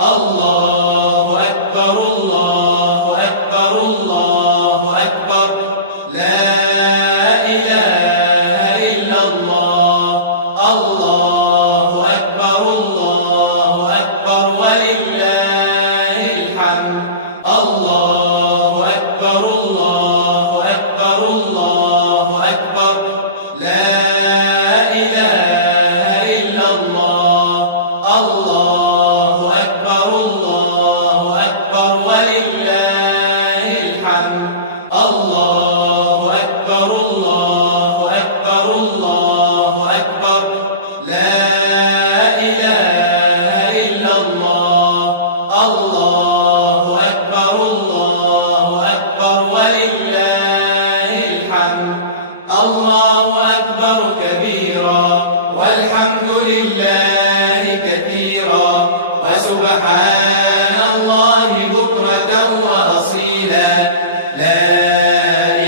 الله أكبر الله أكبر الله أكبر لا إله إلا الله الله أكبر ولله الحمد الله أكبر الله أكبر لا إله إلا الله الله أكبر ولله الحمد الله أكبر الله أكبر لا إله إلا الله الله أكبر ولله الحمد الله أكبر كبيرا والحمد لله كثيرا وسبحان الله بكرة وأصيلا لا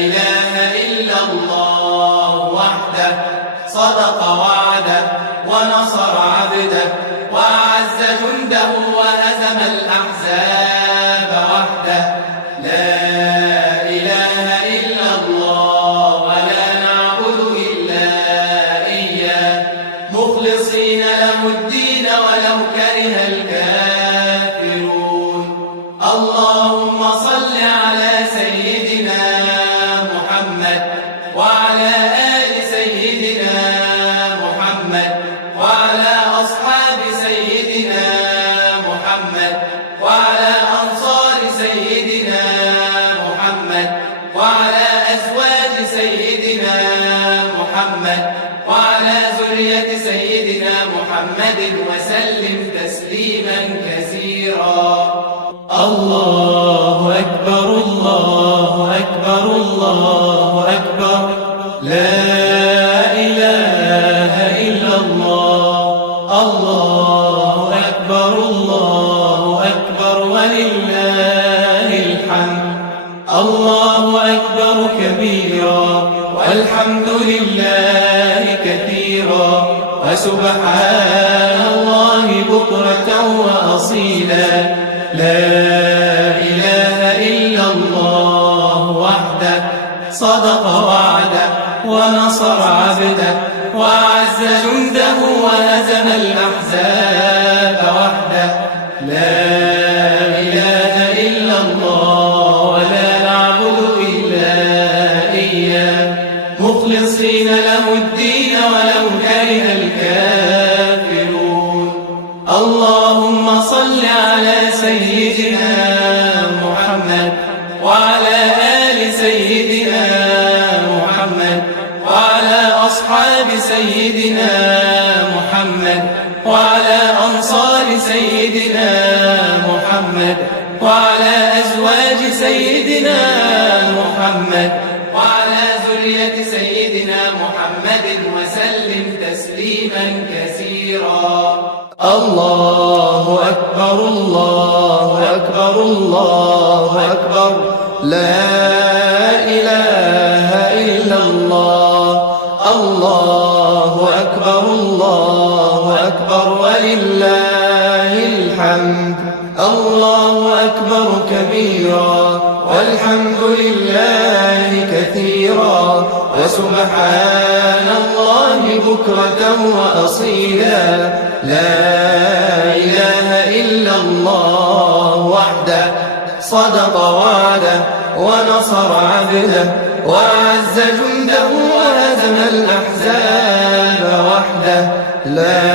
إله إلا الله وحده صدق وعده ونصر عبده وأعز جنده وهزم الأحزاب وحده لا إله إلا الله ولا نعبد إلا إياه مخلصين له الدين ولو كره الكافرون اللهم صل على سيدنا محمد وعلى آل سيدنا محمد وعلى أصحاب سيدنا محمد وعلى أنصار سيدنا محمد وعلى أزواج سيدنا محمد وعلى ذرية سيدنا محمد وسلم تسليما كثيرا الله أكبر الله أكبر لا إله إلا الله الله أكبر ولله الحمد الله أكبر كبيرا والحمد لله كثيرا وسبحان الله بكرة وأصيلا لا إله إلا الله وحده صدق وعده ونصر عبده وأعز جنده وهزم الأحزاب وحده لا إله إلا الله ولا نعبد إلا إياه مخلصين له الدين ولو كره الكافرون اللهم صل على سيدنا محمد وعلى آل سيدنا محمد وعلى أصحاب سيدنا محمد وعلى أنصار سيدنا محمد وعلى أزواج سيدنا محمد وعلى ذرية سيدنا محمد وسلم تسليما كثيرا الله أكبر الله أكبر لا إله إلا الله الله أكبر ولله الحمد الله أكبر كبيرا والحمد لله كثيرا وسبحان الله بكرة وأصيلا لا إله إلا الله وحده صدق وعده ونصر عبده وأعز جنده وهزم الأحزاب وحده لا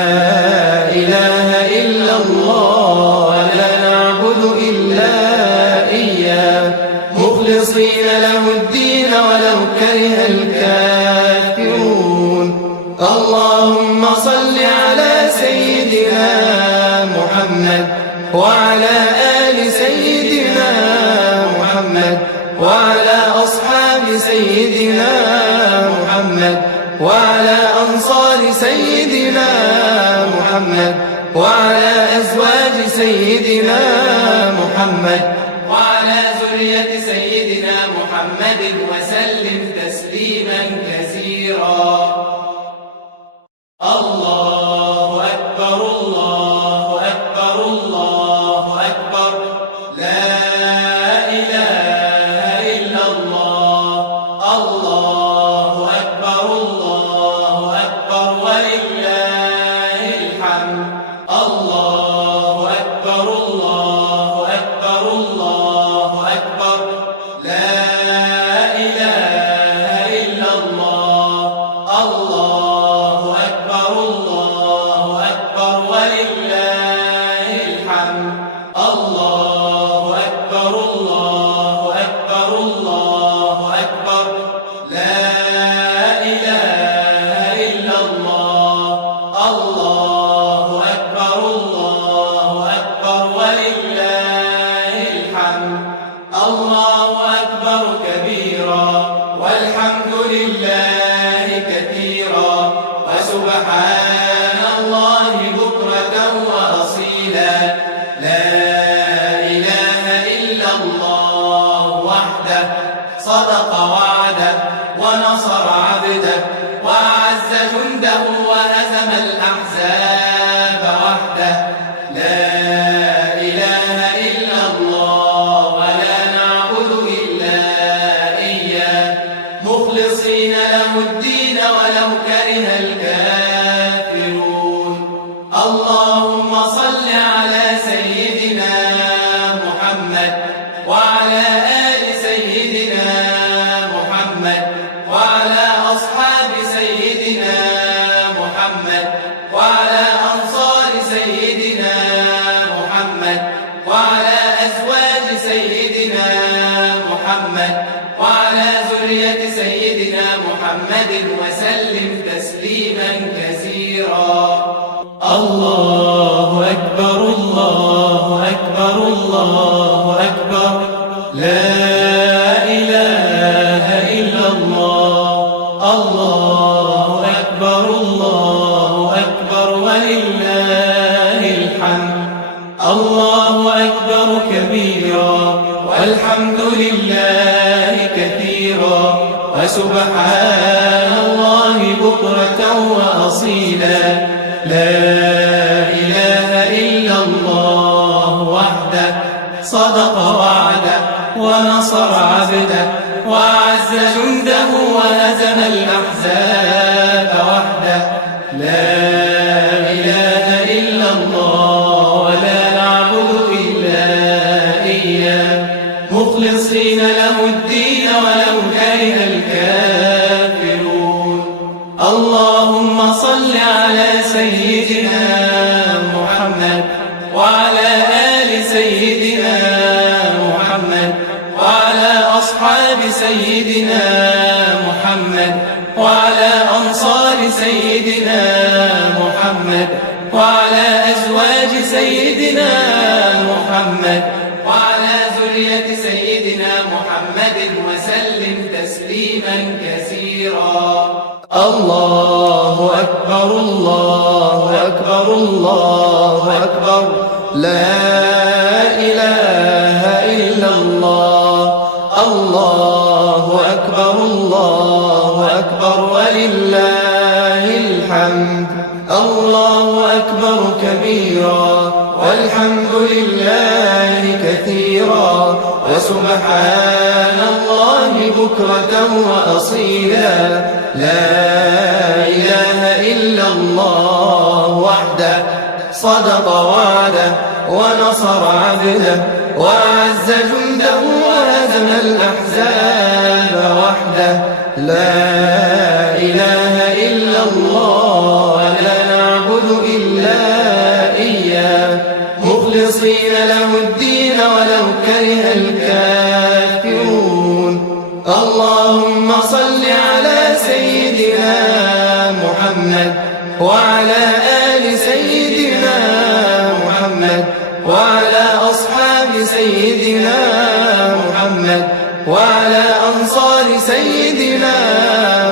إله إلا الله ولا نعبد إلا إياه مخلصين له الدين ولو كره الكافرون اللهم صل على سيدنا محمد وعلى آل سيدنا محمد وعلى أصحاب سيدنا محمد وعلى أنصار سيدنا محمد وعلى أزواج سيدنا محمد وعلى ذرية سيدنا محمد وسلم تسليما كثيرا الله أكبر الله محمد وسلم تسليما كثيرا. الله أكبر الله أكبر الله أكبر، لا إله إلا الله. الله أكبر الله أكبر ولله الحمد. الله أكبر كبيرا والحمد لله كثيرا وسبحان الله بكرة وأصيلا. لا إله إلا الله وحده صدق وعده ونصر عبده وأعز جنده وهزم الأحزاب وحده. لا إله إلا الله ولا نعبد إلا إياه مخلصين له الدين ولو كره الكافرون. اللهم صل على سيدنا محمد وعلى آل سيدنا محمد وعلى أصحاب سيدنا محمد وعلى أنصار سيدنا محمد وعلى أزواج سيدنا محمد وعلى ذرية سيدنا محمد وسلم تسليما كثيرا. الله أكبر الله أكبر الله أكبر، لا إله إلا الله. الله أكبر الله أكبر ولله الحمد. الله أكبر كبيرا والحمد لله كثيرا وسبحان الله بكرة وأصيلا. لا إله إلا الله وحده صدق وعده ونصر عبده وأعز جنده وهزم الأحزاب وحده. لا إله إلا الله ولا نعبد إلا إياه مخلصين له الدين ولو كره الكافرون. اللهم صل على سيدنا محمد وعلى آل سيدنا محمد وعلى أصحاب سيدنا محمد وعلى أنصار سيدنا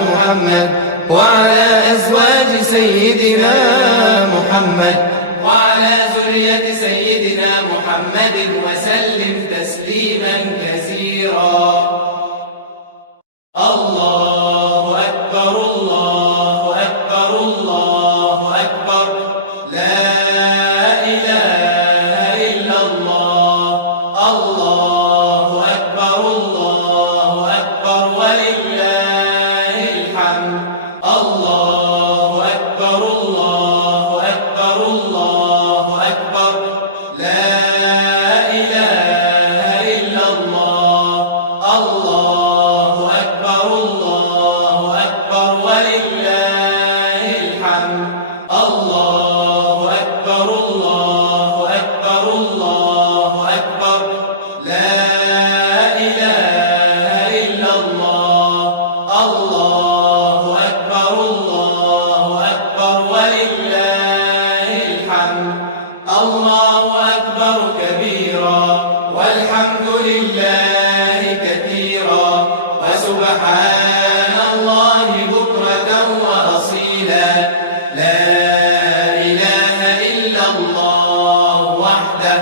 محمد وعلى أزواج سيدنا محمد وعلى ذرية سيدنا محمد وسلم تسليما كثيرا. الله أكبر الله أكبر الله أكبر، لا إله إلا الله. الله أكبر الله أكبر ولله الحمد. الله أكبر الله أكبر الله أكبر، لا إله إلا الله. الله أكبر الله أكبر ولله الحمد. الله أكبر الله أكبر الله أكبر، لا إله إلا الله. الله أكبر الله أكبر ولله الحمد. الله أكبر كبيرا والحمد لله كثيرا وسبحان الله بكرة وأصيلا. لا إله إلا الله وحده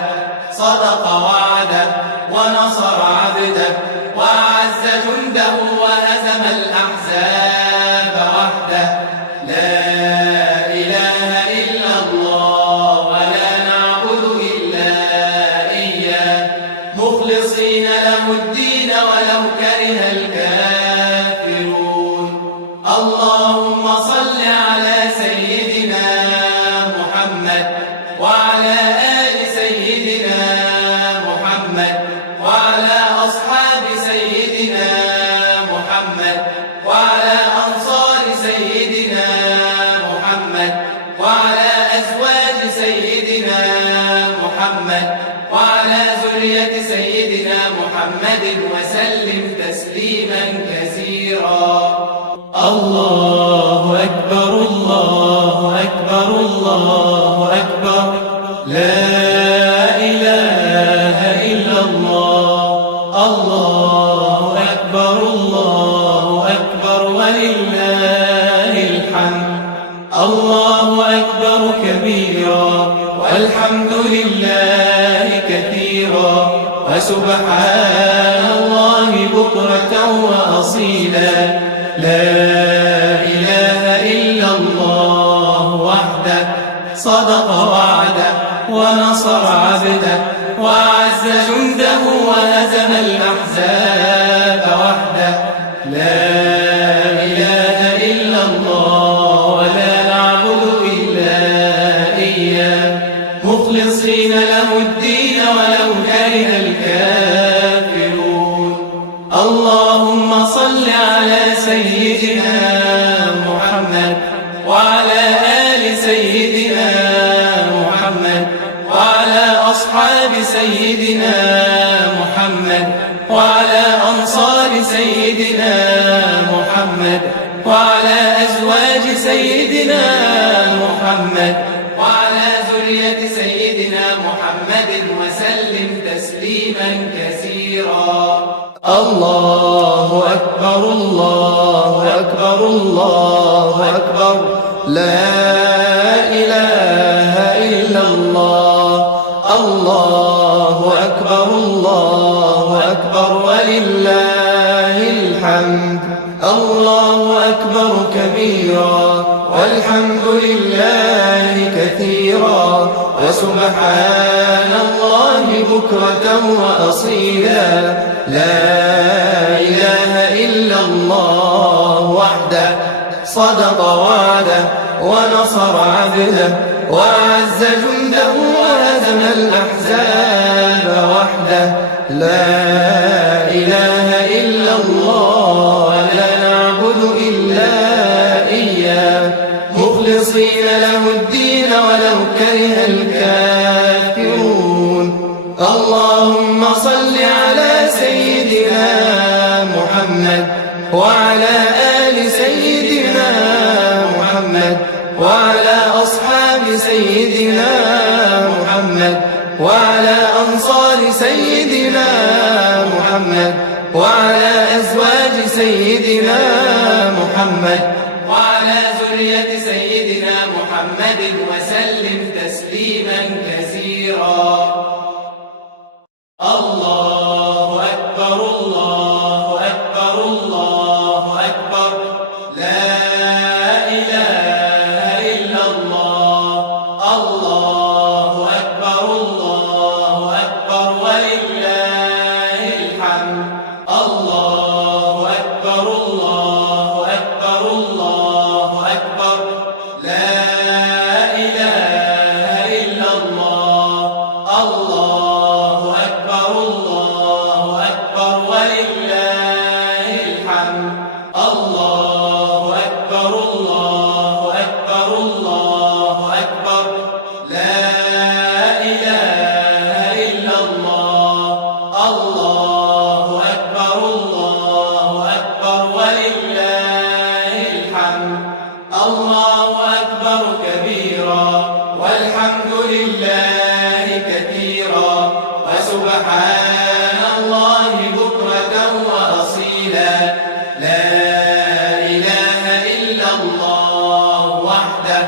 صدق وعده ونصر عبده وأعز جنده وهزم الأحزاب وحده. لا إله إلا الله ولا نعبد إلا إياه مخلصين له الدين ولو كره الكافرون. اللهم صل على سيدنا محمد وعلى آل سيدنا محمد وعلى أصحاب سيدنا محمد وعلى أنصار سيدنا محمد وعلى أزواج سيدنا محمد وعلى ذرية سيدنا محمد وسلم تسليما كثيرا. الله أكبر الله أكبر الله أكبر لا إله إلا الله الله أكبر ولله الحمد الله أكبر كبيرا والحمد لله كثيرا وسبحان الله بكرة وأصيلا لا إله إلا الله وحده صدق وعده ونصر عبده وأعز جنده وهزم الأحزاب وحده لا إله إلا الله ولا نعبد إلا إياه مخلصين له الدين ولو كره الكافرون اللهم صل على سيدنا محمد وعلى آل سيدنا محمد وعلى أصحاب سيدنا محمد وعلى أنصار سيدنا محمد وعلى أزواج سيدنا محمد وعلى ذرية سيدنا محمد وسلم تسليما كثيرا الله أكبر الله أكبر الله أكبر لا إله إلا الله الله أكبر ولله الحمد الله أكبر كبيرا والحمد لله كثيرا وسبحان الله بكرة وأصيلا لا إله إلا الله وحده صدق وعده ونصر عبده وأعز جنده وهزم الأحزاب وحده لا إله إلا الله ولا نعبد إلا إياه مخلصين له الدين ولو كره الكافرون اللهم صل على سيدنا محمد وعلى آل سيدنا محمد وعلى أصحاب سيدنا محمد وعلى أنصار سيدنا محمد وعلى أزواج سيدنا محمد وعلى ذرية سيدنا محمد وسلم تسليما كثيرا الله أكبر الله أكبر الله أكبر لا إله إلا الله الله أكبر ولله الحمد الله أكبر الله أكبر لا إله إلا الله الله أكبر ولله الحمد الله أكبر الله أكبر لا إله إلا الله الله أكبر ولله الحمد الله أكبر كبيرا والحمد لله كثيرا وسبحان الله بكرة وأصيلا لا إله إلا الله وحده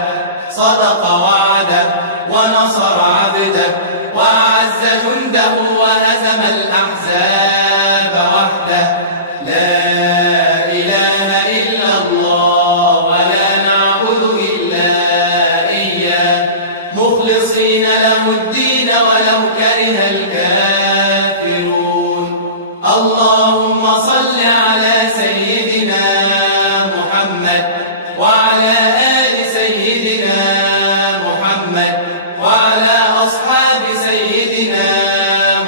صدق وعده ونصر عبده وأعز جنده وهزم الأحزاب وحده لا إله إلا الله ولا نعبد إلا إياه مخلصين له الدين ولو كره الكافرون اللهم صل على سيدنا محمد وعلى آل سيدنا محمد وعلى أصحاب سيدنا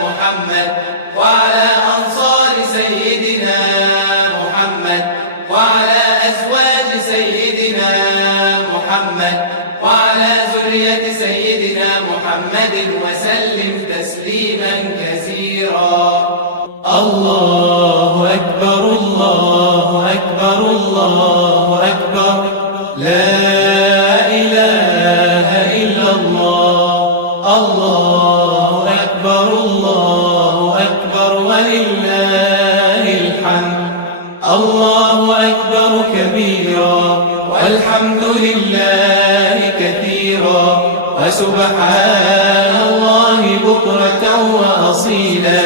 محمد وعلى أنصار سيدنا محمد وعلى أزواج سيدنا محمد وعلى ذرية سيدنا محمد وسلم تسليما كثيرا الله أكبر الله أكبر الله أكبر ولله الحمد. الله أكبر كبيرا والحمد لله كثيرا وسبحان الله بكرة وأصيلا.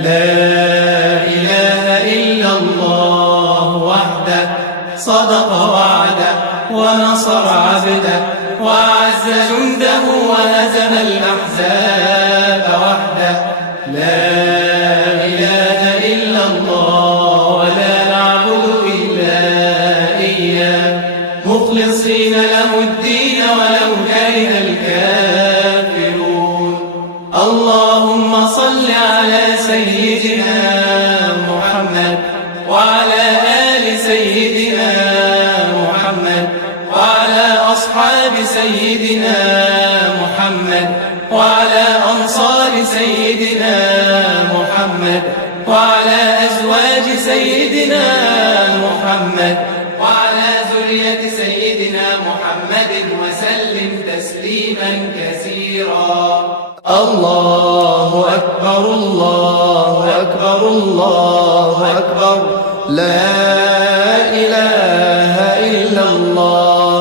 لا إله إلا الله وحده صدق وعده ونصر عبده وأعز جنده وهزم الأحزاب وحده. لا إله إلا الله ولا نعبد إلا إياه مخلصين له الدين ولو كره الكافرون. اللهم صل على سيدنا محمد وعلى آل سيدنا محمد وعلى أصحاب سيدنا محمد وعلى أنصار سيدنا محمد وعلى أزواج سيدنا محمد وعلى ذرية سيدنا محمد وسلم تسليما كثيرا. الله أكبر الله أكبر الله أكبر. لا إله إلا الله.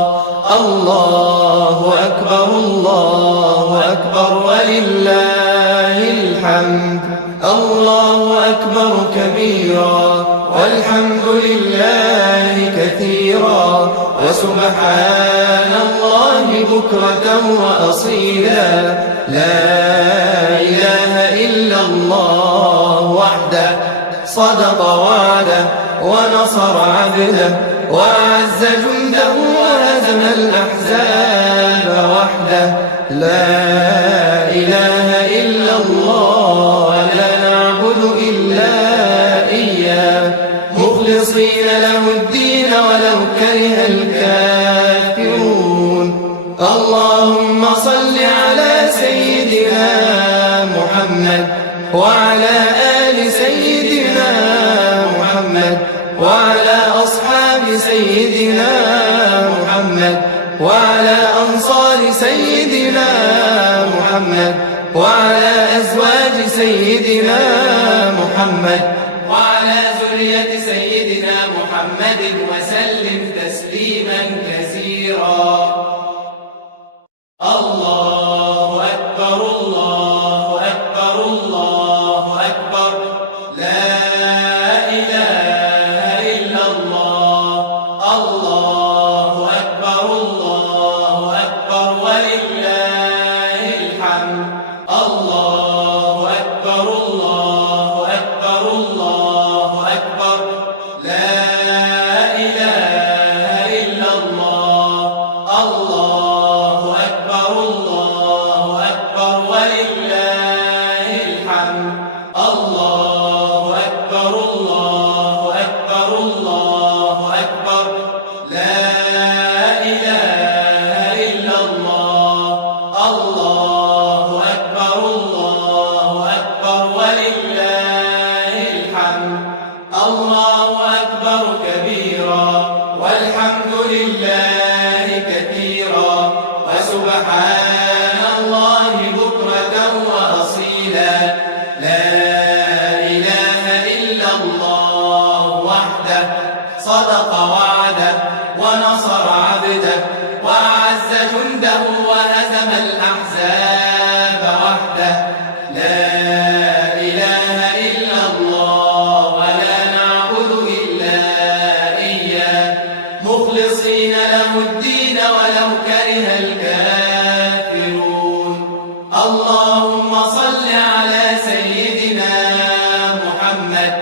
الله أكبر الله أكبر ولله الحمد. الله أكبر كبيرا والحمد لله كثيرا وسبحان الله بكرة وأصيلا. لا إله إلا الله وحده صدق وعده ونصر عبده وأعز جنده وهزم الأحزاب وحده. لا إله إلا الله ولا نعبد إلا إياه مخلصين له الدين ولو كره الكافرون. اللهم صل على سيدنا محمد وعلى آل سيدنا محمد وعلى أصحاب سيدنا محمد وعلى أنصار سيدنا محمد وعلى أزواج سيدنا محمد وعلى ذرية سيدنا محمد وسلم تسليما كثيرا. الله أكبر الله أكبر الله أكبر. لا إله إلا الله. الله أكبر الله أكبر ولله الحمد. الله أكبر الله أكبر الله أكبر. لا إله إلا الله. الله أكبر الله أكبر ولله الحمد. الله أكبر الله أكبر الله أكبر. لا إله إلا الله. الله أكبر الله أكبر ولله الحمد. الله أكبر كبيرا والحمد لله كثيرا وسبحان الله بكرة وأصيلا. لا إله إلا الله وحده صدق وعده ونصر عبده وأعز جنده وهزم الأحزاب وحده. لا إله إلا الله ولا نعبد إلا إياه مخلصين له الدين ولو كره الكافرون. اللهم صل على سيدنا محمد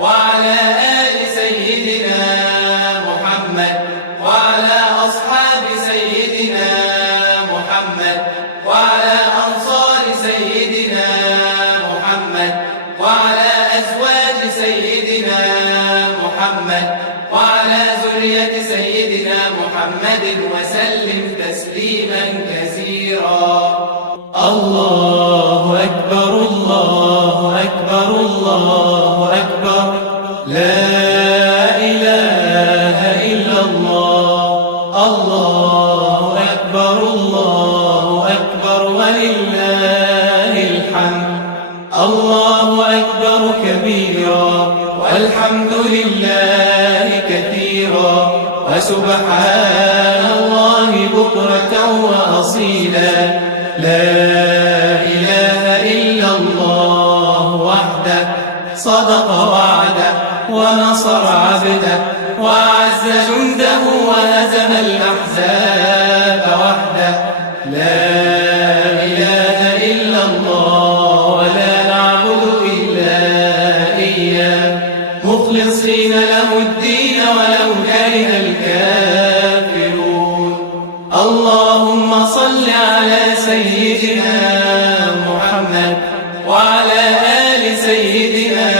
وعلى آل سيدنا محمد وعلى أصحاب سيدنا محمد وعلى أنصار سيدنا محمد وعلى أزواج سيدنا محمد وعلى ذرية سيدنا محمد وسلم تسليما كثيرا. الله أكبر الله أكبر الله أكبر. لا إله إلا الله. الله أكبر الله أكبر ولله الحمد. الله أكبر كبيرا والحمد لله كثيرا وسبحان الله بكرة وأصيلا. لا إله إلا الله وحده صدق وعده ونصر عبده وأعز جنده وهزم الأحزاب وحده. لا إله إلا الله ولا نعبد إلا إياه مخلصين له الدين ولو كره الكافرون. اللهم صل على سيدنا محمد وعلى آل سيدنا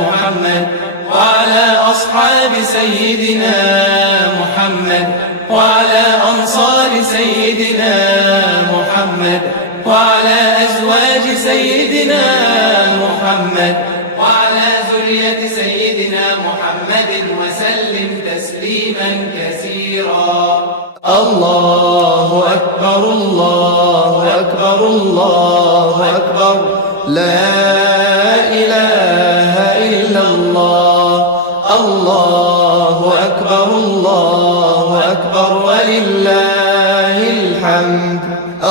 محمد وعلى أصحاب سيدنا محمد وعلى أنصار سيدنا محمد وعلى أزواج سيدنا محمد وعلى ذرية سيدنا محمد وسلم تسليما كثيرا. الله أكبر الله أكبر الله أكبر لا إله إلا الله. الله أكبر الله أكبر ولله الحمد.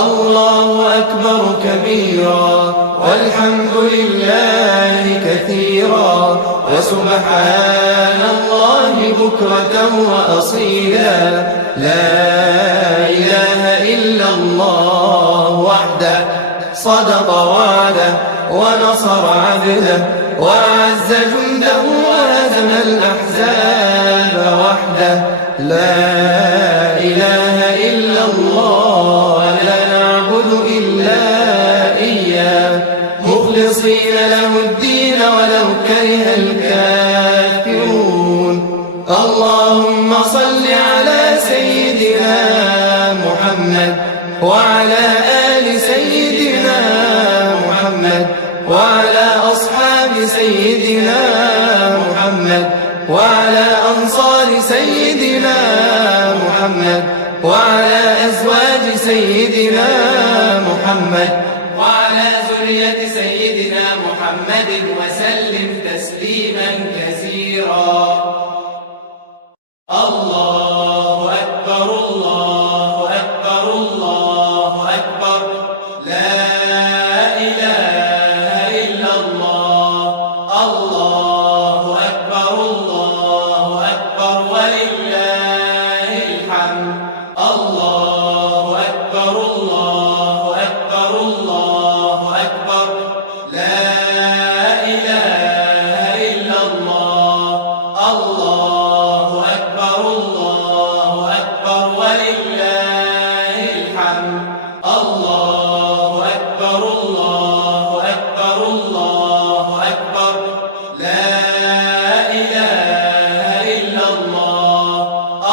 الله أكبر كبيرا والحمد لله كثيرا وسبحان الله بكرة وأصيلا. لا إله إلا الله وحده صدق وعده ونصر عبده وأعز جنده وهزم الأحزاب وحده. لا إله إلا الله ولا نعبد إلا إياه مخلصين له الدين ولو كره الكافرون. اللهم صل على سيدنا محمد وعلى آل سيدنا محمد وعلى أصحاب سيدنا محمد وعلى أنصار سيدنا محمد وعلى أزواج سيدنا محمد وعلى ذرية سيدنا محمد وسلم تسليما كثيرا. الله أكبر الله أكبر الله أكبر لا إله إلا الله. الله أكبر الله أكبر ولله الحمد. الله أكبر الله أكبر الله أكبر لا إله إلا الله. الله أكبر الله أكبر ولله الحمد. الله أكبر الله أكبر الله أكبر لا إله إلا الله.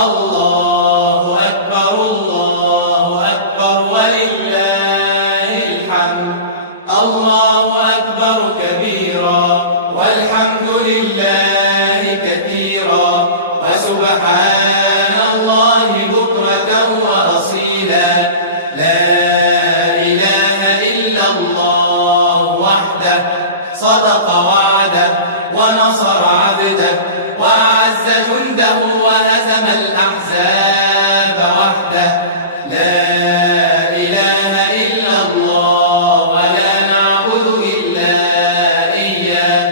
الله أكبر الله أكبر ولله الحمد. الله أكبر كبيرا والحمد لله كثيرا وسبحان الله بكرة وأصيلا. لا إله إلا الله وحده صدق وعده ونصر عبده وأعز جنده وهزم الأحزاب وحده. لا إله إلا الله ولا نعبد إلا إياه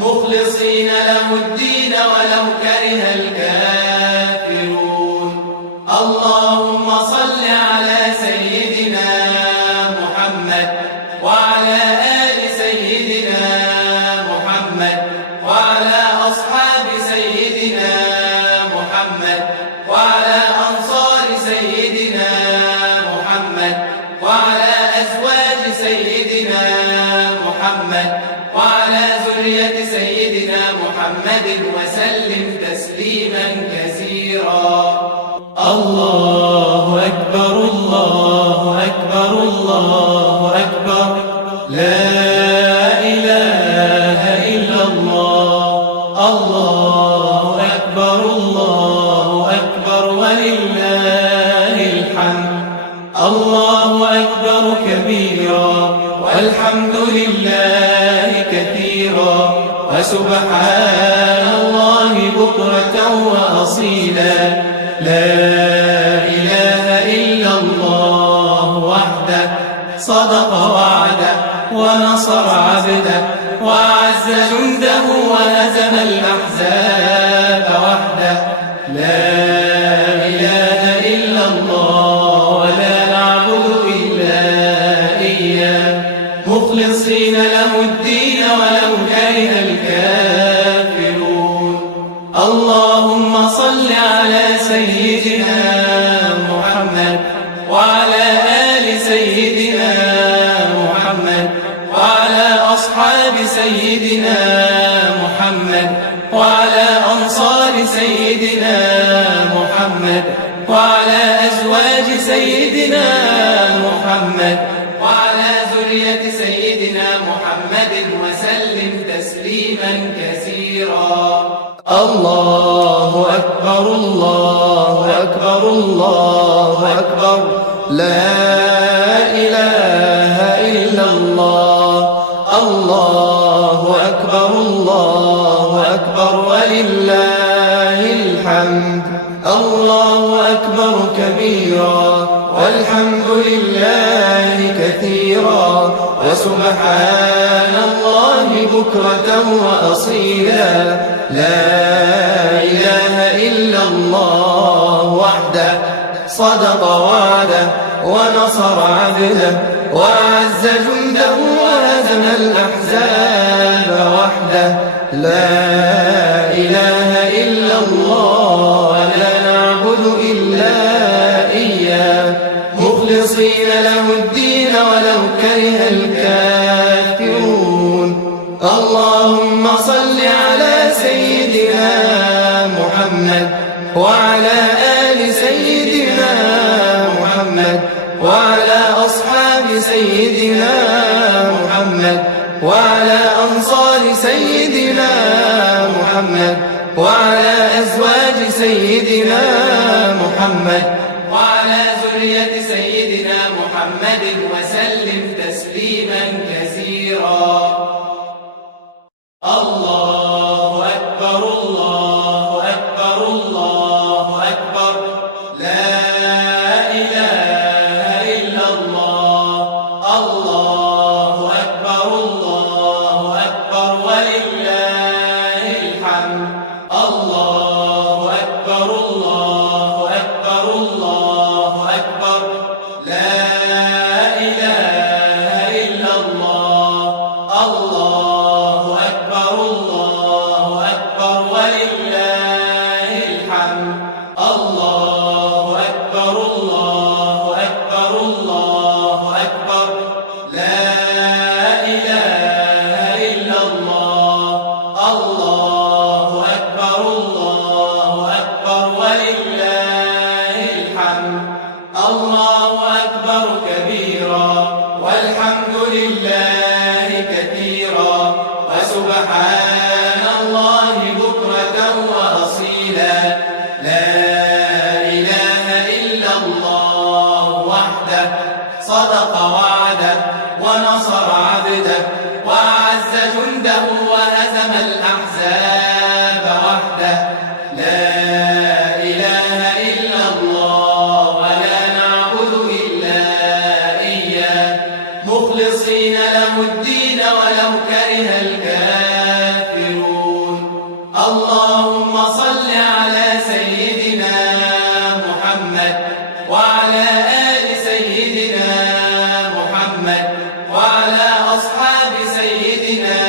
مخلصين له الدين ولو كره الكافرون. اللهم صل على سيدنا محمد وعلى آل سيدنا محمد وعلى أصحاب سيدنا محمد وعلى أنصار سيدنا محمد وعلى أزواج سيدنا محمد وعلى ذرية سيدنا محمد وسلم تسليما كثيرا. الله أكبر الله أكبر الله أكبر لا إله إلا الله. الله أكبر الله أكبر ولله الحمد. الله أكبر كبيرا والحمد لله لله كثيرا وسبحان الله بكرة وأصيلا. لا إله إلا الله وحده صدق وعده ونصر عبده وأعز جنده وهزم الأحزاب وحده. لا إله إلا الله ولا نعبد إلا إياه مخلصين له الدين ولو كره الكافرون. اللهم صل على سيدنا محمد وعلى آل سيدنا محمد وعلى أصحاب سيدنا محمد وعلى أنصار سيدنا محمد وعلى أزواج سيدنا محمد وعلى ذرية سيدنا محمد وسلم تسليما كثيرا. الله أكبر الله أكبر الله أكبر لا إله إلا الله. الله أكبر الله أكبر ولله الحمد. الله أكبر كبيرا والحمد لله كثيرا وسبحان الله بكرة وأصيلا. لا إله إلا الله وحده صدق وعده ونصر عبده وأعز جنده وهزم الأحزاب وحده. لا إله إلا الله ولا نعبد إلا إياه مخلصين له الدين ولو كره الكافرون. اللهم صل على سيدنا محمد وعلى آل سيدنا محمد وعلى أصحاب سيدنا محمد وعلى أنصار سيدنا محمد وعلى أزواج سيدنا محمد وعلى ذرية سيدنا محمد وسلم تسليما كثيرا. الله أكبر الله أكبر الله أكبر لا إله إلا الله. الله أكبر الله أكبر ولله الحمد. الله أكبر الله أكبر الله أكبر لا إله إلا الله. الله أكبر الله أكبر ولله الحمد. الله أكبر الله أكبر الله أكبر لا إله إلا الله. الله أكبر الله أكبر ولله الحمد. الله أكبر كبيرا والحمد لله كثيرا وسبحان الله بكرة وأصيلا. لا إله إلا الله وحده صدق وعده ونصر عبده وأعز جنده وهزم الأحزاب وحده. لا إله إلا الله ولا نعبد إلا إياه مخلصين له الدين ولو كره الكافرون. اللهم صل على سيدنا محمد وعلى آل سيدنا محمد وعلى أصحاب سيدنا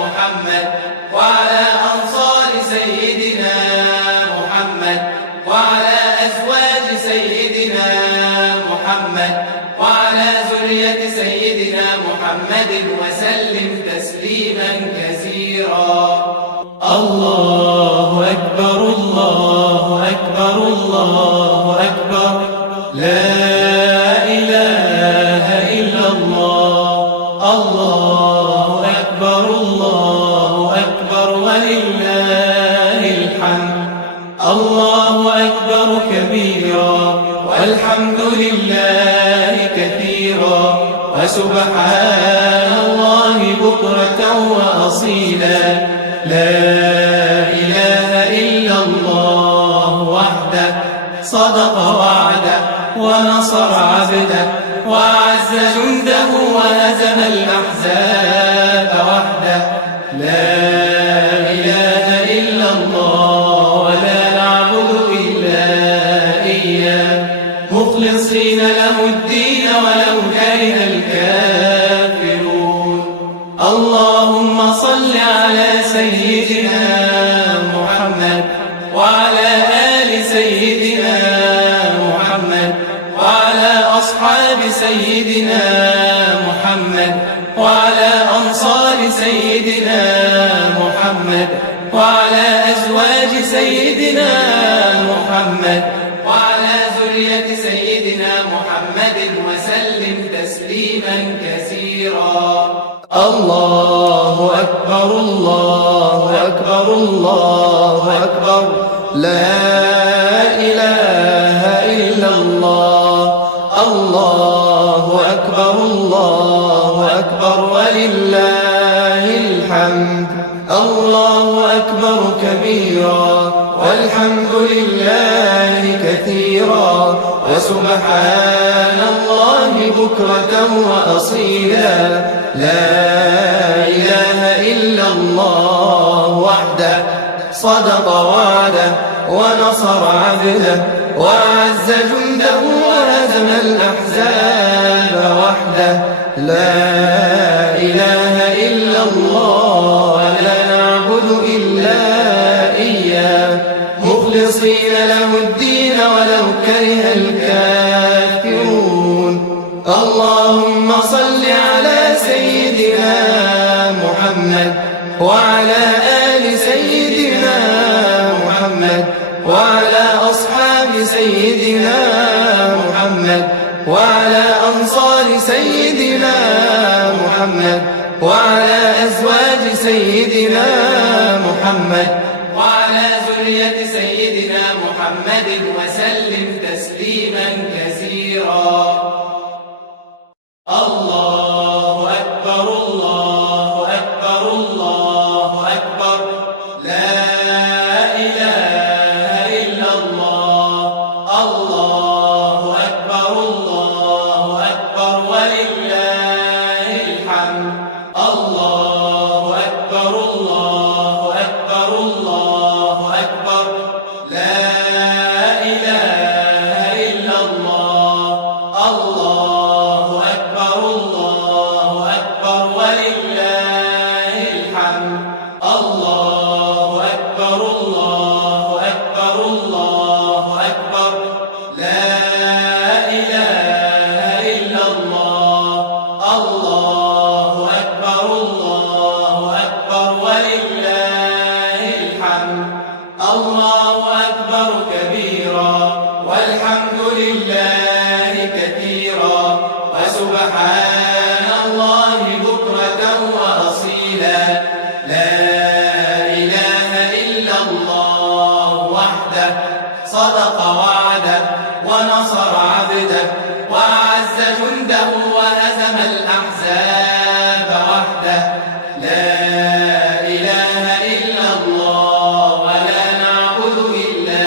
محمد وعلى أنصار سيدنا محمد وعلى أزواج سيدنا محمد وعلى ذرية سيدنا محمد وسلم تسليما كثيرا. الله أكبر الله أكبر الله أكبر لا إله إلا الله. الله أكبر الله أكبر ولله الحمد. الله أكبر كبيرا والحمد لله كثيرا وسبحان الله بكرة وأصيلا. لا إله إلا الله وحده صدق وعده ونصر عبده وأعز جنده وهزم الأحزاب وحده. لا إله إلا الله ولا نعبد إلا إياه مخلصين له الدين ولو كره الكافرون. اللهم صل على سيدنا محمد وعلى آل سيدنا محمد وعلى أصحاب سيدنا محمد وعلى أنصار سيدنا محمد وعلى أزواج سيدنا محمد وعلى ذرية سيدنا محمد وسلم تسليما كثيرا. الله أكبر الله أكبر الله أكبر. لا إله إلا الله. الله أكبر الله أكبر ولله الحمد. الله أكبر كبيرا والحمد لله كثيرا وسبحان الله بكرة وأصيلا. لا إله إلا الله وحده صدق وعده ونصر عبده وأعز جنده وهزم الأحزاب وحده. لا إله إلا الله ولا نعبد إلا إياه مخلصين له الدين ولو كره الكافرون. اللهم صل على سيدنا محمد وعلى آل سيدنا محمد وعلى أصحاب سيدنا محمد وعلى أنصار سيدنا محمد وعلى أزواج سيدنا محمد وعلى ذرية سيدنا محمد وسلم تسليما كثيرا. الله أكبر الله أكبر الله أكبر. لا إله إلا الله. الله أكبر الله أكبر ولله الحمد. الله أكبر الله أكبر الله أكبر. لا إله إلا الله. الله أكبر الله أكبر ولله الحمد. الله أكبر الله أكبر الله أكبر. لا إله إلا الله. الله أكبر الله أكبر ولله الحمد. الله أكبر كبيرا والحمد لله كثيرا وسبحان الله بكرة وأصيلا. لا إله إلا الله وحده صدق وعده ونصر عبده وأعز جنده وهزم الأحزاب وحده. لا إله إلا الله ولا نعبد إلا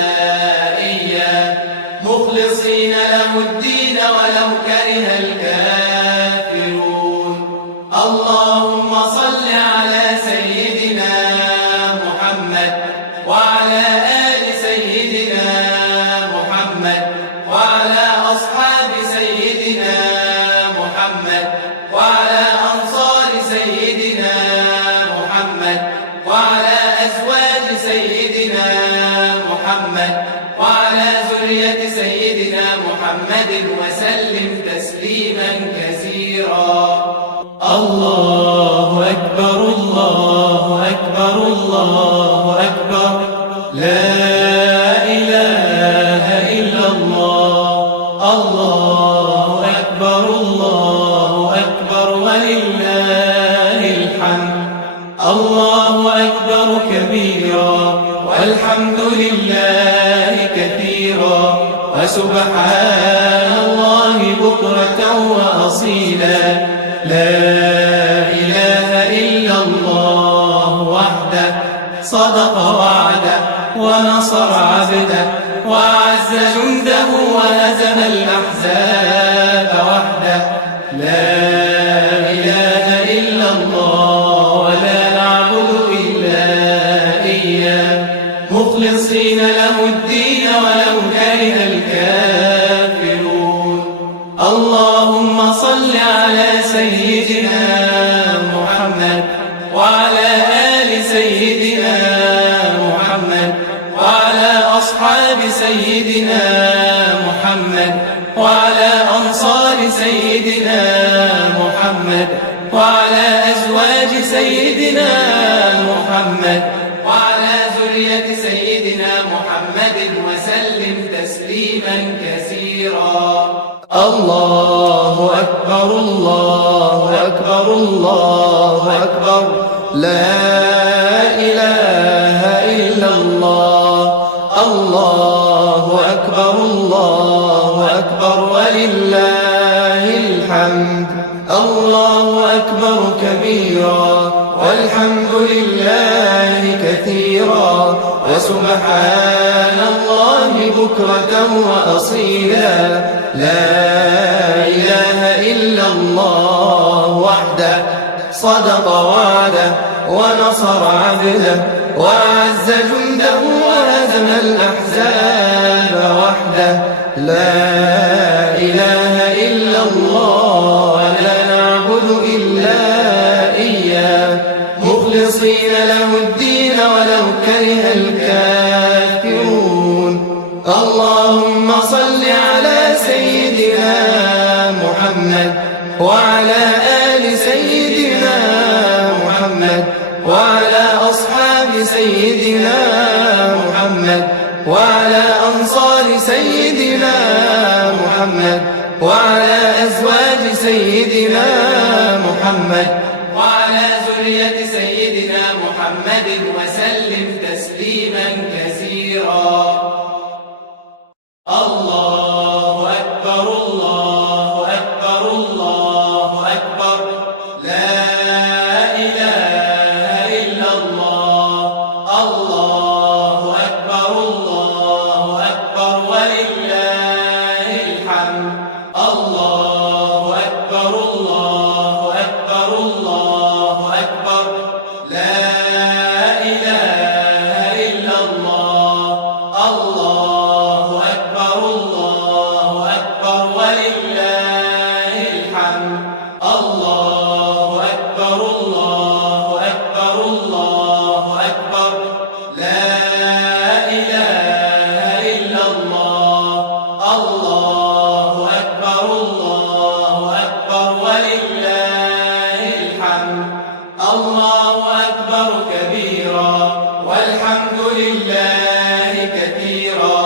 إياه مخلصين له الدين ولو كره الكافرون. اللهم صل على سيدنا محمد وعلى آل سيدنا محمد وعلى أصحاب سيدنا محمد وعلى أنصار سيدنا محمد وعلى أزواج سيدنا محمد وعلى ذرية سيدنا محمد وسلم تسليما كثيرا. الله أكبر الله أكبر الله أكبر. لا إله إلا الله. الله أكبر الله أكبر ولله الحمد. الله أكبر كبيرا والحمد لله كثيرا وسبحان الله بكرة وأصيلا. لا إله ونصر عبده وأعز جنده وهزم الأحزاب وحده. لا إله إلا الله ولا نعبد إلا إياه مخلصين له الدين ولو كره الكافرون. اللهم صل على سيدنا محمد وعلى آل سيدنا محمد وعلى أصحاب سيدنا محمد وعلى أنصار سيدنا محمد وعلى أزواج سيدنا محمد وعلى ذرية سيدنا محمد وسلم تسليما كثيرا. الله أكبر الله أكبر الله أكبر لا إله إلا الله. الله أكبر الله أكبر ولله الحمد. الله أكبر كبيرا والحمد لله كثيرا وسبحان الله بكرة وأصيلا. لا إله إلا الله وحده صدق وعده ونصر عبده وأعز جنده وهزم الأحزاب وحده. لا إله إلا الله ولا نعبد إلا إياه مخلصين له الدين ولو كره الكافرون. اللهم صل على سيدنا محمد وعلى آل سيدنا محمد وعلى أصحاب سيدنا محمد وعلى أنصار سيدنا محمد وعلى أزواج سيدنا محمد وعلى ذرية سيدنا محمد وسلم تسليما كثيرا. الله أكبر الله أكبر الله أكبر لا إله إلا الله. الله أكبر الله أكبر ولله الحمد. الله أكبر الله أكبر الله أكبر لا إله إلا الله. الله أكبر الله أكبر ولله الحمد. الله أكبر الله أكبر الله أكبر لا إله إلا الله. الله أكبر الله أكبر ولله الحمد. الله أكبر كبيرا والحمد لله كثيرا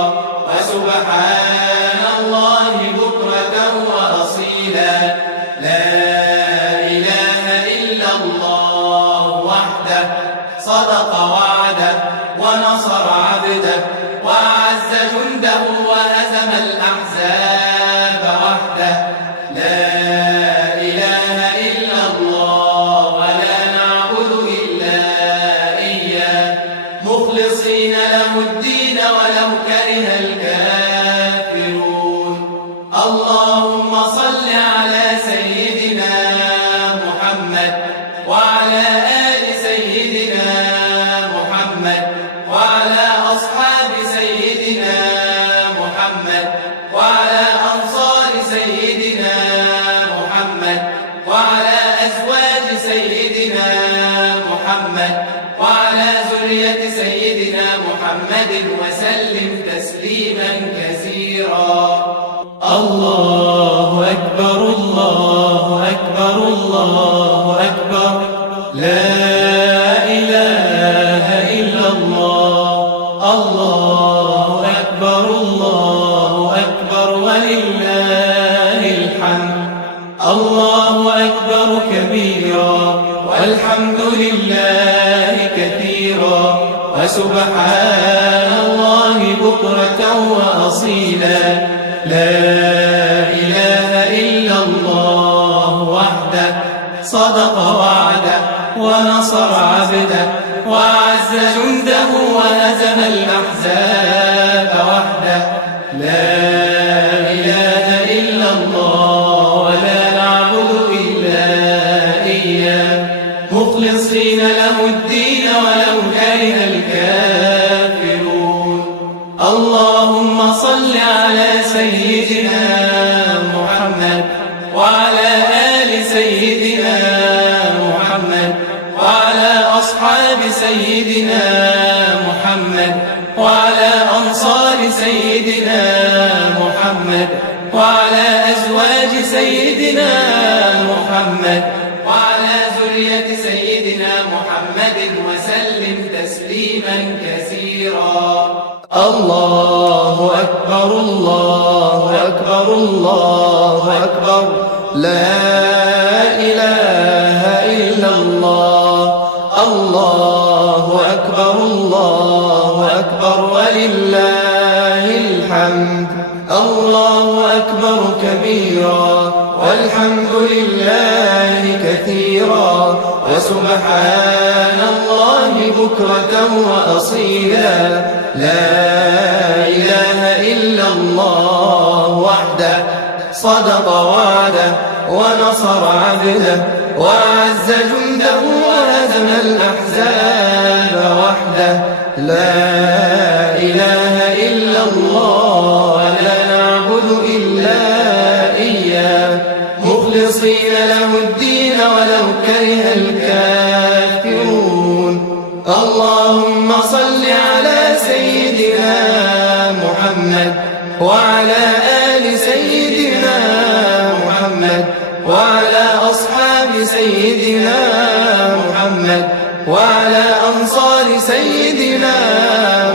وسبحان الله بكرة وأصيلا. لا إله إلا الله وحده صدق وعده ونصر عبده وأعز جنده وهزم الأحزاب وحده. لا إله إلا الله ولا نعبد إلا إياه مخلصين له الدين ولو كره الكافرون. اللهم صل على سيدنا محمد وعلى آل سيدنا محمد وعلى أصحاب سيدنا محمد وعلى أنصار سيدنا محمد وعلى أزواج سيدنا محمد وعلى ذرية سيدنا محمد وسلم تسليما كثيرا. الله أكبر الله أكبر الله أكبر لا إله إلا الله. الله أكبر الله أكبر ولله الحمد. الله أكبر كبيرا والحمد لله كثيرا وسبحان الله بكرة وأصيلا. لا إله إلا الله وحده صدق وعده ونصر عبده وأعز جنده وهزم الأحزاب وحده. لا إله إلا الله ولا نعبد إلا إياه مخلصين له الدين ولو كره الكافرون. اللهم صل على سيدنا محمد وعلى آل سيدنا محمد وعلى أصحاب سيدنا محمد وعلى أنصار سيدنا محمد وعلى أزواج سيدنا محمد وعلى ذرية سيدنا محمد وسلم تسليما كثيرا. الله أكبر الله أكبر الله أكبر. لا إله إلا الله. الله أكبر الله أكبر ولله الحمد. الله أكبر كبيرا والحمد لله كثيرا وسبحان الله بكرة وأصيلا. لا إله إلا الله وحده صدق وعده ونصر عبده وأعز جنده وهزم الأحزاب وحده. لا إله إلا الله ولا نعبد إلا إياه مخلصين له الدين ولو كره الكافرون. اللهم صل على سيدنا محمد وعلى آل سيدنا محمد وعلى أصحاب سيدنا محمد وعلى أنصار سيدنا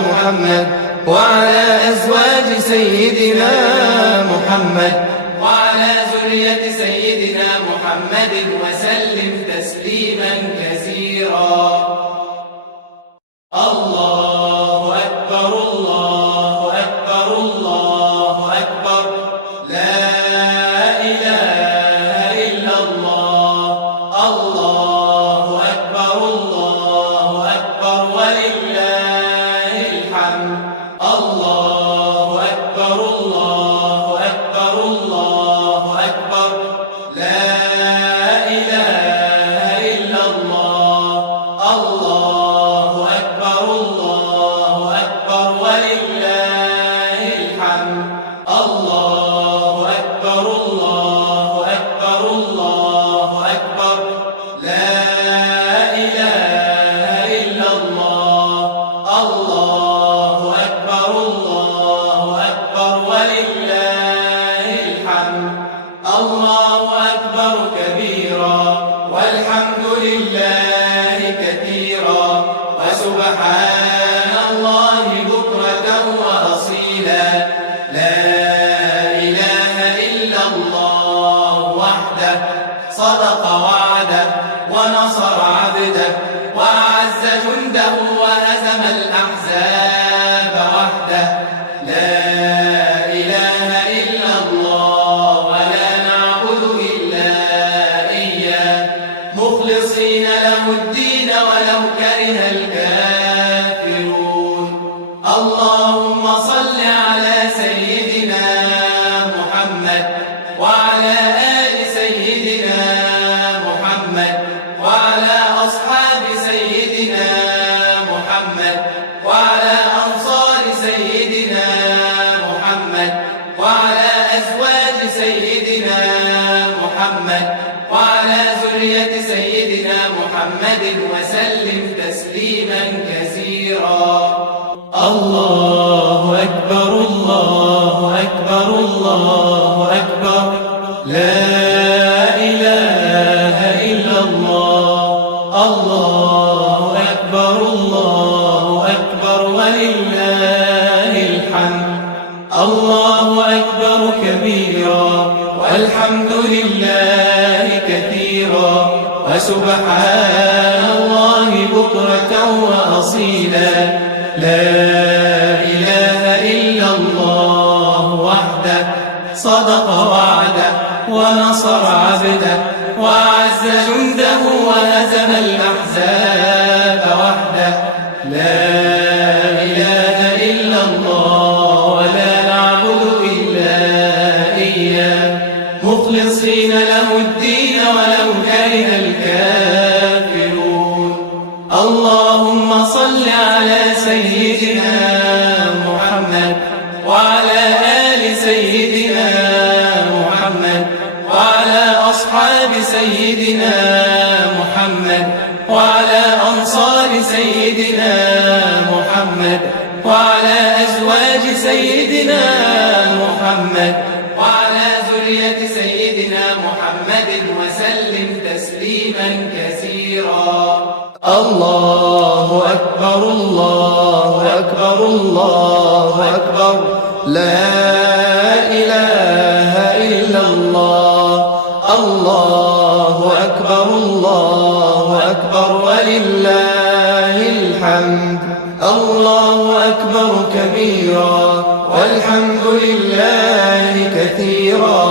محمد وعلى أزواج سيدنا محمد وعلى ذرية سيدنا محمد وسلم تسليما كثيرا. الله أكبر الله أكبر الله أكبر. لا إله إلا الله. الله أكبر الله أكبر ولله الحمد. الله أكبر الله أكبر الله أكبر. لا إله إلا الله. الله أكبر الله أكبر ولله الحمد. الله أكبر الله أكبر الله أكبر. لا إله إلا الله. الله أكبر الله أكبر ولله الحمد. الله أكبر كبيرا والحمد لله كثيرا وسبحان الله بكرة وأصيلا. لا إله إلا الله وحده صدق وعده ونصر عبده وأعز جنده وهزم الأحزاب وحده. لا إله إلا الله ولا نعبد إلا إياه مخلصين له الدين ولو كره الكافرون. اللهم صل على سيدنا محمد وعلى آل سيدنا محمد وعلى أصحاب سيدنا محمد وعلى أنصار سيدنا محمد وعلى أزواج سيدنا محمد وعلى ذرية سيدنا محمد وسلم تسليما كثيرا. الله أكبر الله أكبر الله أكبر. لا إله إلا الله. الله أكبر الله أكبر ولله الحمد. الله أكبر كبيرا والحمد لله كثيرا وسبحان الله بكرة وأصيلا. لا إله إلا الله وحده صدق وعده ونصر عبده وأعز جنده وهزم الأحزاب وحده. اللهم صل على سيدنا محمد وعلى آل سيدنا محمد وعلى أصحاب سيدنا محمد وعلى أنصار سيدنا محمد وعلى أزواج سيدنا محمد وعلى ذرية سيدنا محمد وسلم تسليما كثيرا. الله أكبر الله أكبر الله أكبر لا إله إلا الله. الله أكبر الله أكبر ولله الحمد. الله أكبر كبيرا والحمد لله كثيرا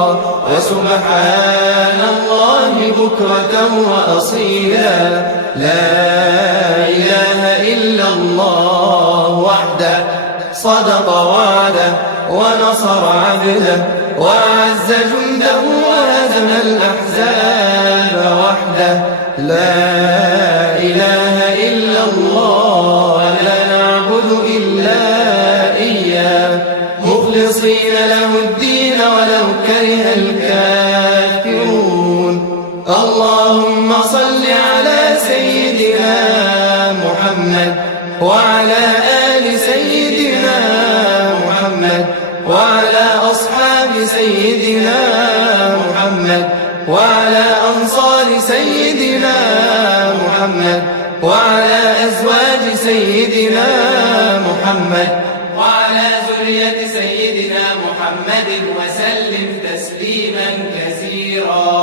وسبحان الله بكرة وأصيلا. لا إله إلا الله وحده صدق وعده ونصر عبده وأعز جنده وهزم الأحزاب وحده. لا إله إلا الله لا نعبد إلا إياه مخلصين له الدين ولو كره الكافرون. اللهم صل على سيدنا محمد وعلى آل سيدنا محمد وعلى أصحاب سيدنا محمد وعلى أنصار سيدنا محمد وعلى أزواج سيدنا محمد وعلى ذرية سيدنا محمد وسلم تسليما كثيرا.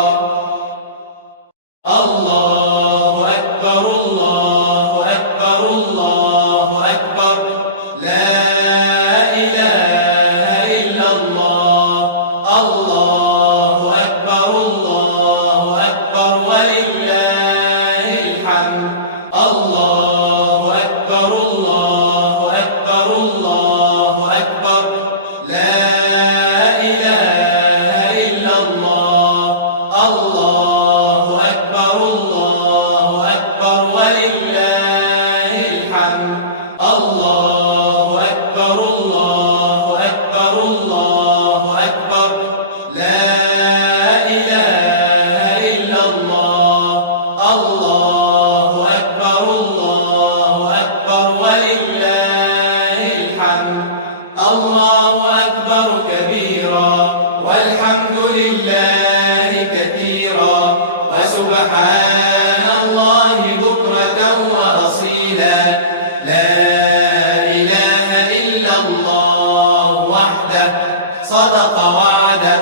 الله أكبر الله أكبر الله أكبر لا إله إلا الله. الله أكبر الله أكبر ولله الحمد. الله أكبر الله أكبر الله أكبر لا إله إلا الله. الله أكبر الله أكبر ولله الحمد. الله أكبر الله أكبر الله أكبر لا إله إلا الله. الله أكبر الله أكبر ولله الحمد. الله أكبر كبيرا والحمد لله كثيرا وسبحان الله بكرة وأصيلا. لا إله إلا الله وحده صدق وعده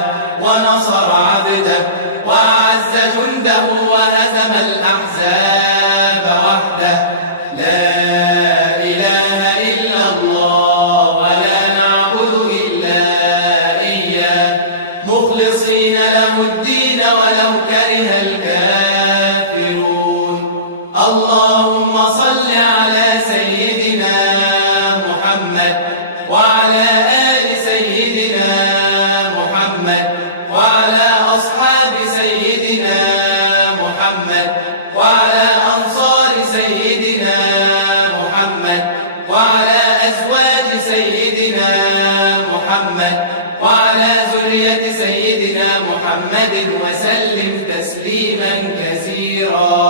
ونصر عبده وأعز جنده وهزم الأحزاب وحده. لا إله إلا الله ولا نعبد إلا إياه مخلصين له الدين ولو كره الكافرون. اللهم صل على سيدنا محمد وعلى آل سيدنا محمد وعلى أصحاب سيدنا محمد وعلى أنصار سيدنا محمد وعلى أزواج سيدنا محمد وعلى ذرية سيدنا محمد وسلم تسليما كثيرا.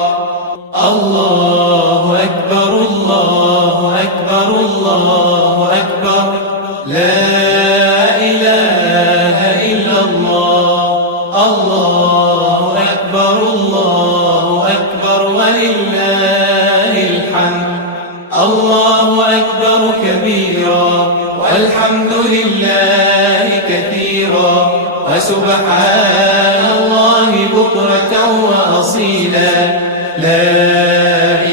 الله أكبر الله أكبر الله أكبر لا إله إلا الله. الله أكبر الله أكبر ولله الحمد. الله أكبر كبيرا والحمد لله كثيرا وسبحان الله بكرة وأصيلا. لا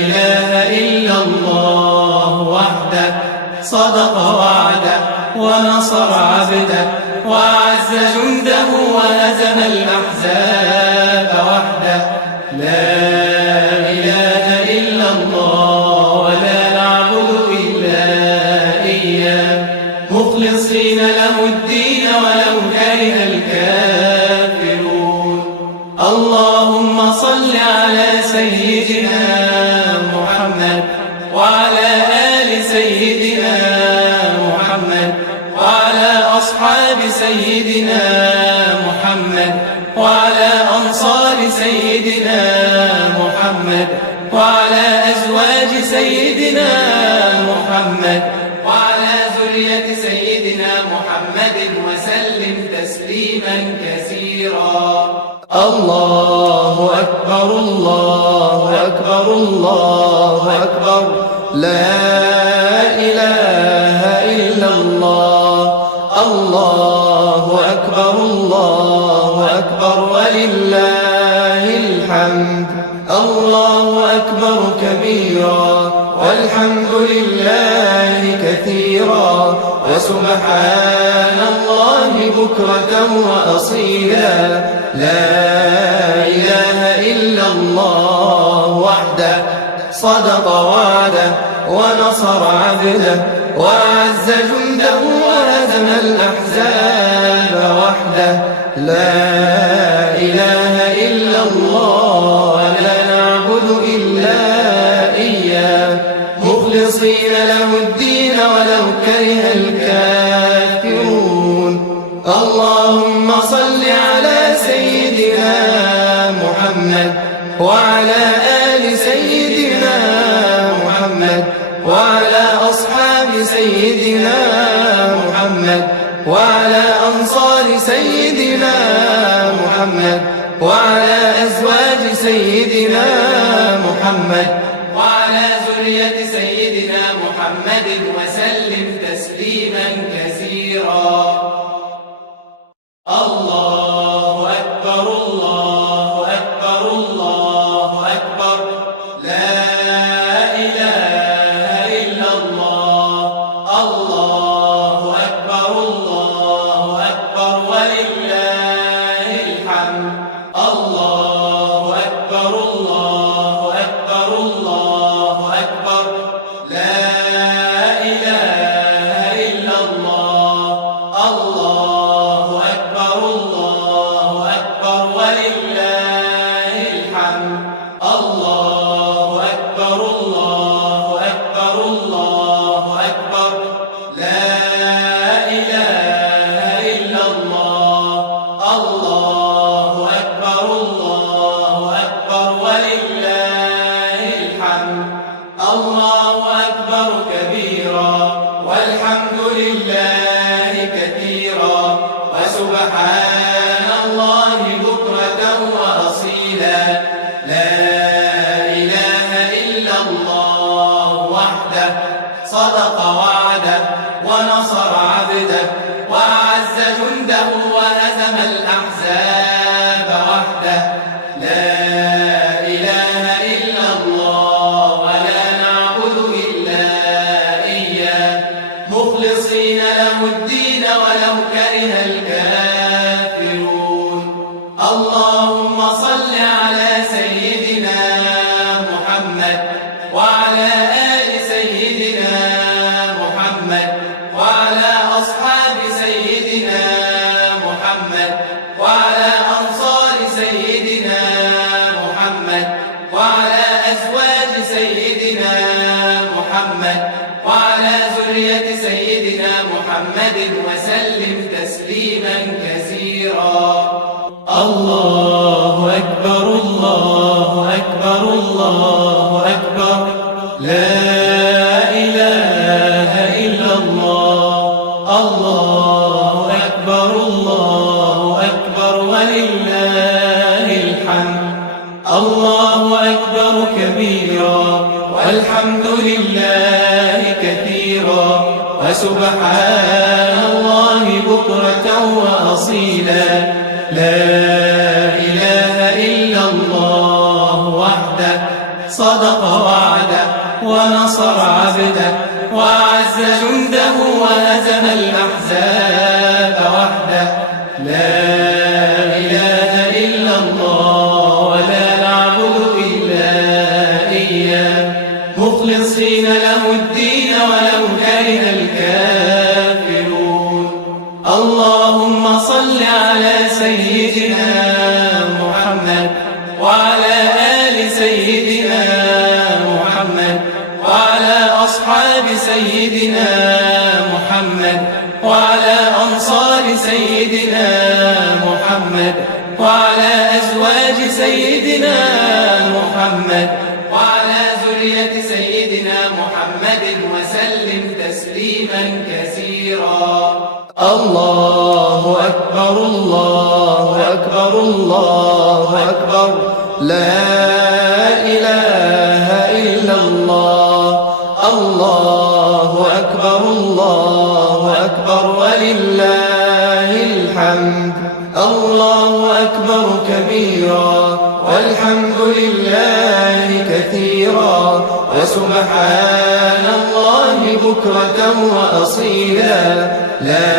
إله إلا الله وحده صدق وعده ونصر عبده وأعز جنده وهزم الأحزاب وحده. لا إله إلا الله ولا نعبد إلا إياه مخلصين له الدين ولو كره الكافرون. اللهم صل على سيدنا محمد وعلى آل سيدنا محمد وعلى أصحاب سيدنا محمد وعلى أنصار سيدنا محمد وعلى أزواج سيدنا محمد وعلى ذرية سيدنا محمد وسلم تسليما كثيرا. الله أكبر الله أكبر الله أكبر لا إله إلا الله. الله أكبر الله أكبر ولله الحمد. الله أكبر كبيرا والحمد لله كثيرا وسبحان الله بكرة وأصيلا. لا إله إلا الله وحده صدق وعده ونصر عبده وأعز جنده وهزم الأحزاب وحده. لا إله إلا الله لا نعبد إلا إياه مخلصين له الدين ولو كره الكافرون. اللهم صل على سيدنا محمد وعلى آل سيدنا محمد وعلى أصحاب سيدنا محمد وعلى أنصار سيدنا محمد وعلى أزواج سيدنا محمد وعلى ذرية سيدنا محمد وسلم تسليما كثيرا. الله أكبر الله أكبر الله أكبر لا إله إلا الله. الله أكبر الله أكبر ولله الحمد. الله أكبر الله أكبر الله أكبر لا إله إلا الله. الله أكبر الله أكبر ولله الحمد. الله أكبر الله أكبر الله أكبر لا إله إلا الله. الله أكبر الله أكبر ولله الحمد. الله أكبر كبيرا والحمد لله كثيرا وسبحان الله بكرة وأصيلا. لا إله إلا الله وحده صدق وعده ونصر عبده وأعز جنده وهزم الأحزاب وحده. لا إله إلا الله ولا نعبد إلا إياه مخلصين له الدين ولو كره الكافرون. اللهم صل على سيدنا محمد وعلى آل سيدنا محمد وعلى أصحاب سيدنا محمد وعلى أنصار سيدنا محمد وعلى أزواج سيدنا محمد وعلى ذرية سيدنا محمد وسلم تسليما كثيرا. الله أكبر الله أكبر الله أكبر لا إله إلا الله. الله أكبر الله أكبر ولله الحمد. الله أكبر كبيرا والحمد لله كثيرا وسبحان الله بكرة وأصيلا. لا إله إلا الله وحده صدق وعده ونصر عبده وأعز جنده وهزم الأحزاب وحده. لا إله إلا الله ولا نعبد إلا إياه مخلصين له الدين ولو كره الكافرون. اللهم صل على سيدنا محمد وعلى آل سيدنا محمد وعلى سيدنا محمد وعلى أنصار سيدنا محمد وعلى أزواج سيدنا محمد وعلى ذرية سيدنا محمد وسلم تسليما كثيرا. الله أكبر الله أكبر الله أكبر لا إله إلا الله. الله أكبر الله أكبر ولله الحمد. الله أكبر كبيرا والحمد لله كثيرا وسبحان الله بكرة وأصيلا. لا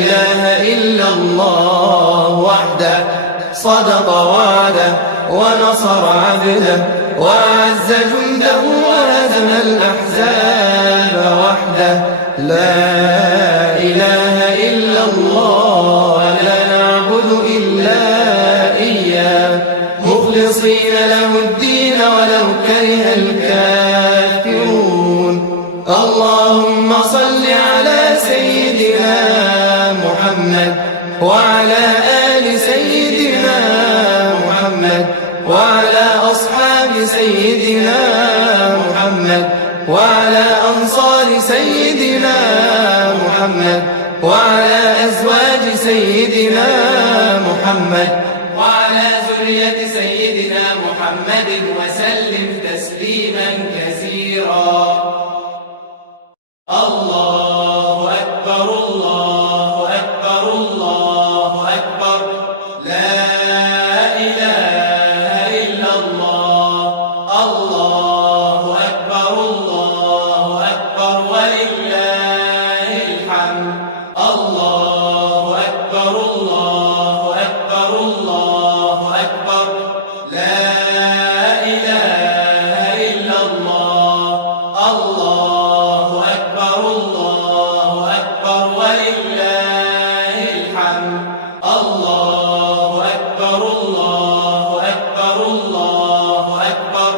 إله إلا الله وحده صدق وعده ونصر عبده وأعز جنده وهزم الأحزاب وحده. لا إله إلا الله لا نعبد إلا إياه مخلصين له الدين ولو كره الكافرون. اللهم صل على سيدنا محمد وعلى آل سيدنا محمد وعلى أصحاب سيدنا محمد وعلى أنصار سيدنا محمد وعلى أزواج سيدنا محمد وعلى ذرية سيدنا محمد وسلم تسليما كثيرا. الله أكبر الله أكبر الله أكبر لا إله إلا الله. الله أكبر الله أكبر ولله الحمد. الله أكبر الله أكبر الله أكبر لا إله إلا الله. الله أكبر الله أكبر ولله الحمد. الله أكبر الله أكبر الله أكبر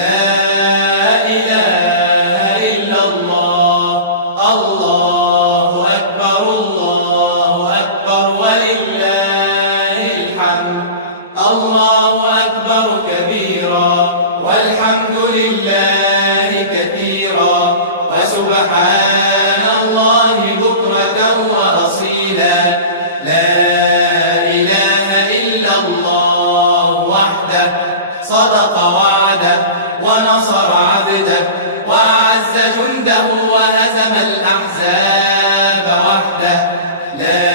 لا إله إلا الله. الله أكبر الله أكبر ولله الحمد. الله أكبر كبيرا والحمد لله كثيرا وسبحان الله بكرة وأصيلا. لا إله إلا الله وحده صدق وعده ونصر عبده وأعز جنده وهزم الأحزاب وحده. لا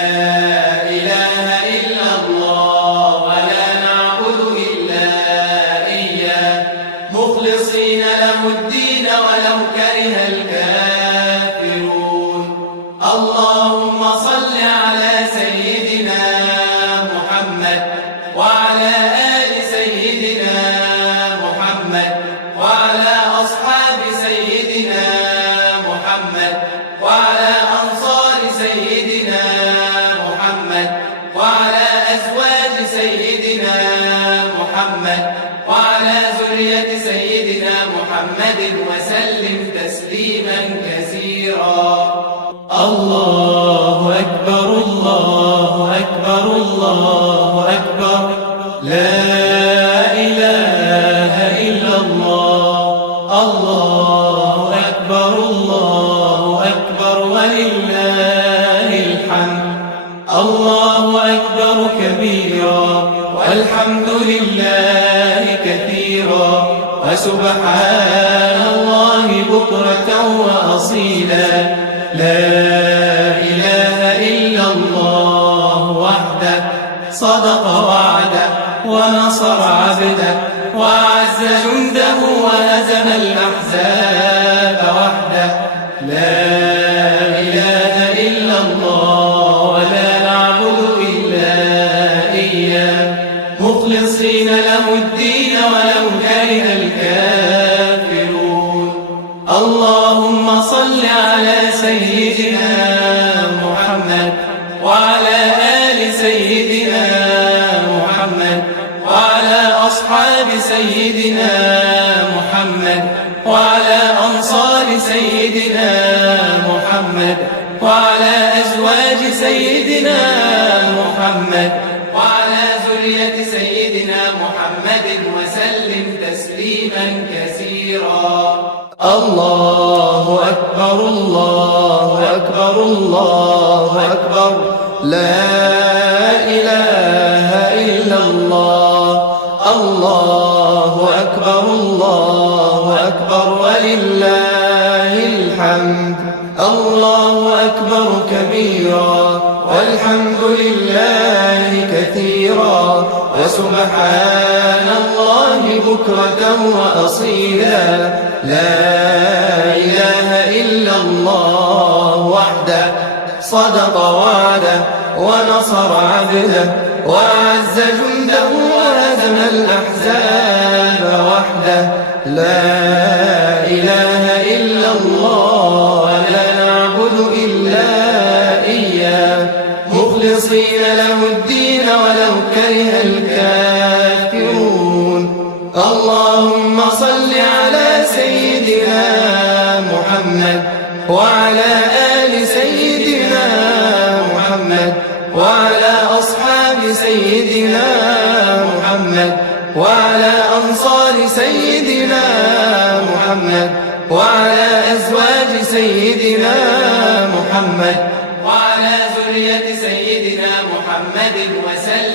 إله إلا الله ولا نعبد إلا إياه مخلصين له الدين ولو كره الكافرون. اللهم صل على سيدنا محمد وعلى آل سيدنا محمد وعلى أصحاب سيدنا محمد وعلى أنصار سيدنا محمد وعلى أزواج سيدنا محمد وعلى ذرية سيدنا محمد وسلم تسليما كثيرا. الله أكبر الله أكبر الله أكبر لا إله إلا الله. الله أكبر الله أكبر ولله الحمد. الله أكبر كبيرا والحمد لله كثيرا وسبحان الله بكرة وأصيلا. لا إله إلا الله وحده صدق وعده ونصر عبده وأعز جنده وهزم الأحزاب وحده. لا إله إلا الله ولا نعبد إلا إياه مخلصين له الدين ولو كره الكافرون. اللهم صل على سيدنا محمد وعلى آل سيدنا محمد وعلى أصحاب سيدنا محمد وعلى أزواج سيدنا محمد وعلى ذرية سيدنا محمد وسلم تسليما كثيرا. الله أكبر الله أكبر الله أكبر لا إله إلا الله. الله أكبر الله أكبر ولله الحمد. الله أكبر كبيرا والحمد لله كثيرا وسبحان الله بكرة وأصيلا. لا إله إلا الله وحده صدق وعده ونصر عبده وأعز جنده وهزم الأحزاب وحده. لا إله إلا الله لا نعبد إلا إياه مخلصين له الدين ولو كره الكافرون. اللهم صل على سيدنا محمد وعلى آل سيدنا محمد وعلى أصحاب سيدنا محمد وعلى أنصار سيدنا محمد وعلى أزواج سيدنا محمد وعلى ذرية سيدنا محمد وسلم